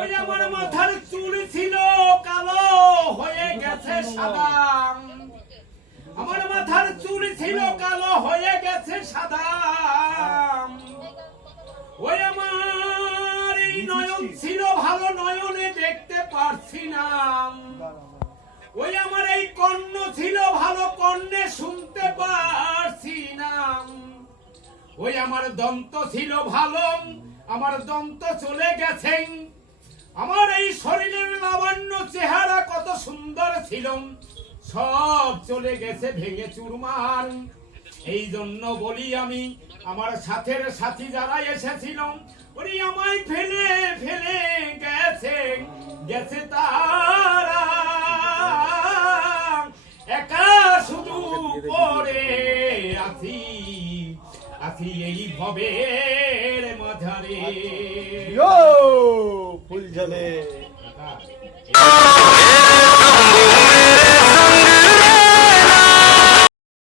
ওই আমার মাথার চুল ছিল কালো হয়ে গেছে সাদা, আমার মাথার চুল ছিল কালো হয়ে গেছে সাদা। ওই আমার এই নয়ন ছিল ভালো, নয়নে দেখতে পারছি না। ওই আমার এই কর্ণ ছিল ভালো, কর্ণে শুনতে পারছি না। ওই আমার দন্ত ছিল ভালো, আমার দন্ত চলে গেছে। আমার এই শরীরের লাবণ্য চেহারা কত সুন্দর ছিল, সব চলে গেছে ভেঙে চুরমার। এই জন্য বলি আমি, আমার সাথের সাথী যারা এসেছিল ওরে আমায় ফেলে ফেলে গেছে, গেছে তারা একা শুধু পড়ে আছি, আছি এই ভবের মাঝারে। ফুল ঝালে